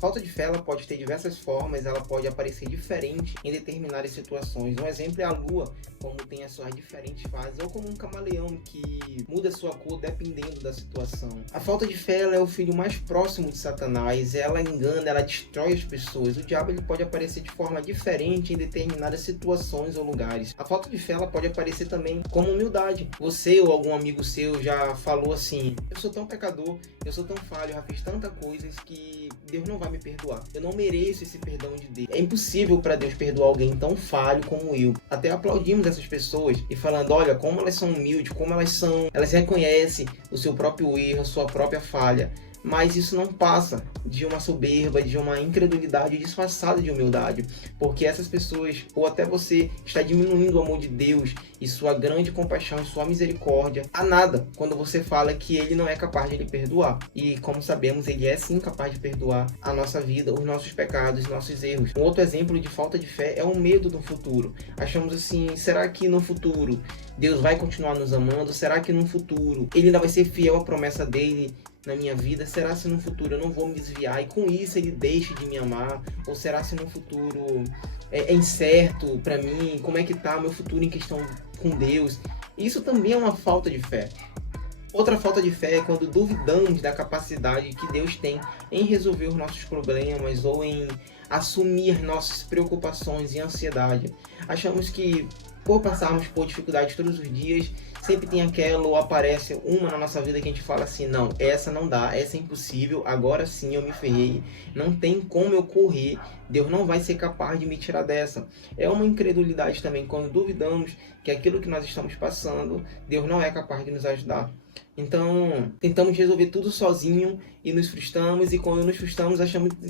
falta de fé ela pode ter diversas formas, ela pode aparecer diferente em determinadas situações. Um exemplo é a lua, como tem as suas diferentes fases, ou como um camaleão que muda sua cor dependendo da situação. A falta de fé ela é o filho mais próximo de Satanás, ela engana, ela destrói as pessoas. O diabo ele pode aparecer de forma diferente em determinadas situações ou lugares. A falta de fé ela pode aparecer também como humildade. Você ou algum amigo seu já falou assim: eu sou tão pecador, eu sou tão falho, eu já fiz tantas coisas que Deus não vai me perdoar. Eu não mereço esse perdão de Deus. É impossível para Deus perdoar alguém tão falho como eu. Até aplaudimos essas pessoas e falando: olha, como elas são humildes, como elas reconhecem o seu próprio erro, a sua própria falha. Mas isso não passa de uma soberba, de uma incredulidade disfarçada de humildade, porque essas pessoas, ou até você, está diminuindo o amor de Deus e sua grande compaixão e sua misericórdia a nada, quando você fala que Ele não é capaz de lhe perdoar. E como sabemos, Ele é sim capaz de perdoar a nossa vida, os nossos pecados, os nossos erros. Um outro exemplo de falta de fé é o medo do futuro. Achamos assim: será que no futuro Deus vai continuar nos amando? Será que no futuro Ele ainda vai ser fiel à promessa dele na minha vida? Será se no futuro eu não vou me desviar e com isso ele deixa de me amar? Ou será se no futuro é incerto para mim? Como é que tá meu futuro em questão com Deus? Isso também é uma falta de fé. Outra falta de fé é quando duvidamos da capacidade que Deus tem em resolver os nossos problemas ou em assumir nossas preocupações e ansiedade. Achamos que por passarmos por dificuldades todos os dias, sempre tem aquela ou aparece uma na nossa vida que a gente fala assim: não, essa não dá, essa é impossível, agora sim eu me ferrei, não tem como eu correr, Deus não vai ser capaz de me tirar dessa. É uma incredulidade também quando duvidamos que aquilo que nós estamos passando, Deus não é capaz de nos ajudar. Então, tentamos resolver tudo sozinho e nos frustramos, e quando nos frustramos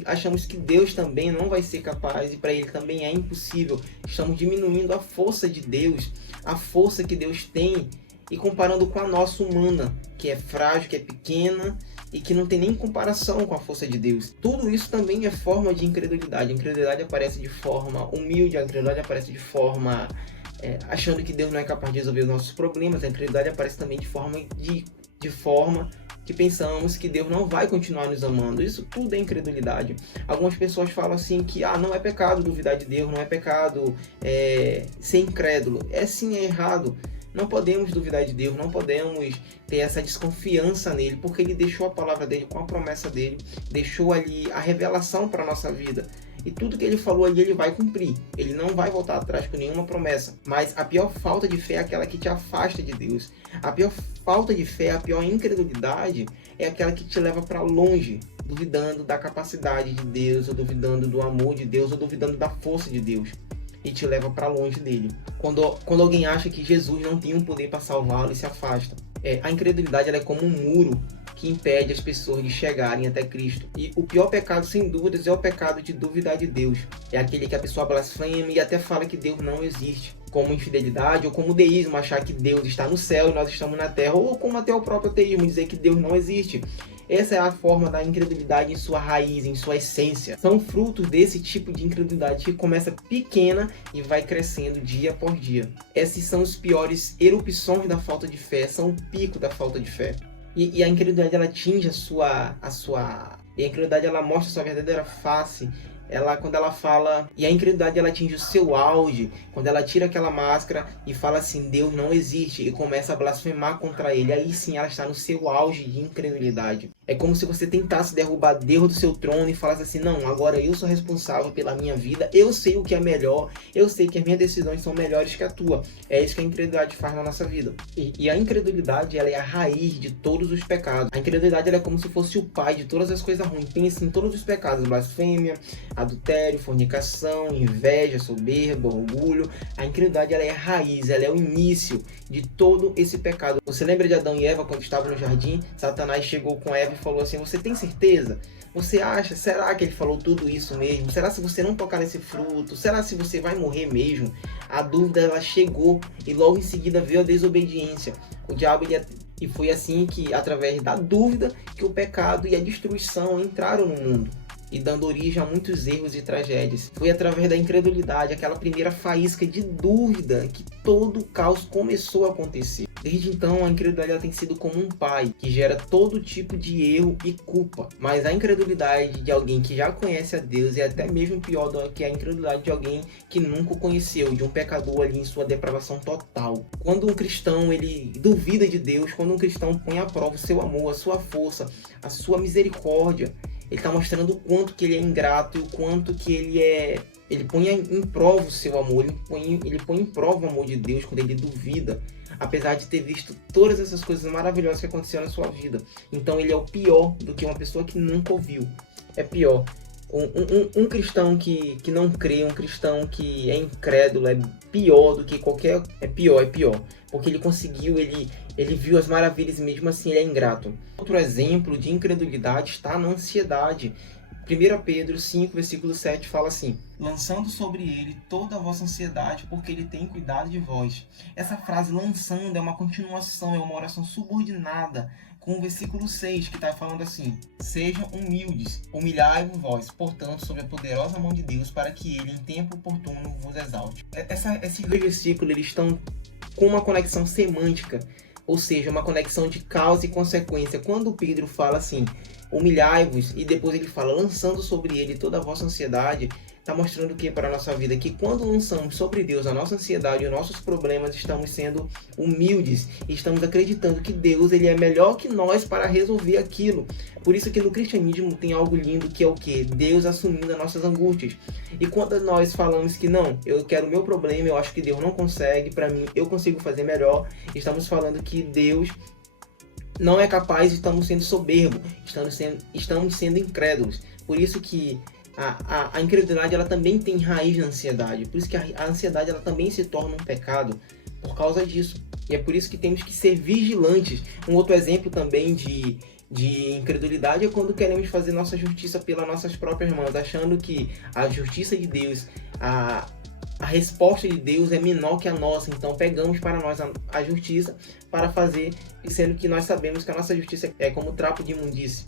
achamos que Deus também não vai ser capaz e para Ele também é impossível. Estamos diminuindo a força de Deus, a força que Deus tem, e comparando com a nossa humana, que é frágil, que é pequena e que não tem nem comparação com a força de Deus. Tudo isso também é forma de incredulidade. A incredulidade aparece de forma humilde, a incredulidade aparece de forma achando que Deus não é capaz de resolver os nossos problemas. A incredulidade aparece também de forma que pensamos que Deus não vai continuar nos amando. Isso tudo é incredulidade. Algumas pessoas falam assim que não é pecado duvidar de Deus, não é pecado ser incrédulo. Sim, é errado. Não podemos duvidar de Deus, não podemos ter essa desconfiança nele, porque Ele deixou a palavra dele com a promessa dele, deixou ali a revelação para a nossa vida. E tudo que Ele falou ali, Ele vai cumprir. Ele não vai voltar atrás com nenhuma promessa. Mas a pior falta de fé é aquela que te afasta de Deus. A pior falta de fé, a pior incredulidade é aquela que te leva para longe, duvidando da capacidade de Deus, ou duvidando do amor de Deus, ou duvidando da força de Deus, e te leva para longe dele. Quando alguém acha que Jesus não tem um poder para salvá-lo, e se afasta. A incredulidade ela é como um muro que impede as pessoas de chegarem até Cristo. E o pior pecado, sem dúvidas, é o pecado de duvidar de Deus. É aquele que a pessoa blasfema e até fala que Deus não existe, como infidelidade ou como deísmo, achar que Deus está no céu e nós estamos na terra, ou como até o próprio ateísmo, dizer que Deus não existe. Essa é a forma da incredulidade em sua raiz, em sua essência. São frutos desse tipo de incredulidade que começa pequena e vai crescendo dia por dia. Esses são os piores erupções da falta de fé, são o pico da falta de fé. E a incredulidade ela atinge e a incredulidade ela mostra a sua verdadeira face. Quando ela fala, e a incredulidade ela atinge o seu auge, quando ela tira aquela máscara e fala assim: Deus não existe, e começa a blasfemar contra ele. Aí sim ela está no seu auge de incredulidade. É como se você tentasse derrubar Deus do seu trono e falasse assim: não, agora eu sou responsável pela minha vida, eu sei o que é melhor, eu sei que as minhas decisões são melhores que a tua. É isso que a incredulidade faz na nossa vida. E a incredulidade ela é a raiz de todos os pecados. A incredulidade ela é como se fosse o pai de todas as coisas ruins. Pensa em todos os pecados: blasfêmia, adultério, fornicação, inveja, soberba, orgulho. A incredulidade ela é a raiz, ela é o início de todo esse pecado. Você lembra de Adão e Eva quando estavam no jardim? Satanás chegou com Eva e falou assim: você tem certeza? Você acha? Será que ele falou tudo isso mesmo? Será se você não tocar nesse fruto? Será se você vai morrer mesmo? A dúvida ela chegou e logo em seguida veio a desobediência. O diabo e foi assim que, através da dúvida, que o pecado e a destruição entraram no mundo, e dando origem a muitos erros e tragédias. Foi através da incredulidade, aquela primeira faísca de dúvida, que todo o caos começou a acontecer. Desde então, a incredulidade ela tem sido como um pai, que gera todo tipo de erro e culpa. Mas a incredulidade de alguém que já conhece a Deus é até mesmo pior do que a incredulidade de alguém que nunca o conheceu, de um pecador ali em sua depravação total. Quando um cristão ele duvida de Deus, quando um cristão põe à prova o seu amor, a sua força, a sua misericórdia, ele está mostrando o quanto que ele é ingrato e o quanto que ele põe em prova o seu amor, ele põe em prova o amor de Deus quando ele duvida, apesar de ter visto todas essas coisas maravilhosas que aconteceram na sua vida. Então ele é o pior do que uma pessoa que nunca ouviu. É pior. Um cristão que não crê, um cristão que é incrédulo, é pior do que qualquer... É pior. Porque ele conseguiu, ele viu as maravilhas e mesmo assim ele é ingrato. Outro exemplo de incredulidade está na ansiedade. 1 Pedro 5, versículo 7 fala assim: lançando sobre ele toda a vossa ansiedade, porque ele tem cuidado de vós. Essa frase lançando é uma continuação, é uma oração subordinada com o versículo 6, que está falando assim: sejam humildes, humilhai-vos vós, portanto, sob a poderosa mão de Deus, para que ele, em tempo oportuno, vos exalte. Esses dois versículos eles estão com uma conexão semântica, ou seja, uma conexão de causa e consequência. Quando Pedro fala assim, humilhai-vos, e depois ele fala, lançando sobre ele toda a vossa ansiedade, está mostrando o que para a nossa vida? Que quando lançamos sobre Deus a nossa ansiedade e os nossos problemas, estamos sendo humildes, estamos acreditando que Deus ele é melhor que nós para resolver aquilo. Por isso que no cristianismo tem algo lindo que é o que? Deus assumindo as nossas angústias. E quando nós falamos que não, eu quero o meu problema, eu acho que Deus não consegue, para mim eu consigo fazer melhor, estamos falando que Deus não é capaz, estamos sendo soberbos, estamos sendo incrédulos. Por isso que a incredulidade ela também tem raiz na ansiedade. Por isso que a ansiedade ela também se torna um pecado por causa disso. E é por isso que temos que ser vigilantes. Um outro exemplo também de incredulidade é quando queremos fazer nossa justiça pelas nossas próprias mãos, achando que a justiça de Deus, a resposta de Deus é menor que a nossa, então pegamos para nós a justiça para fazer, sendo que nós sabemos que a nossa justiça é como trapo de imundície.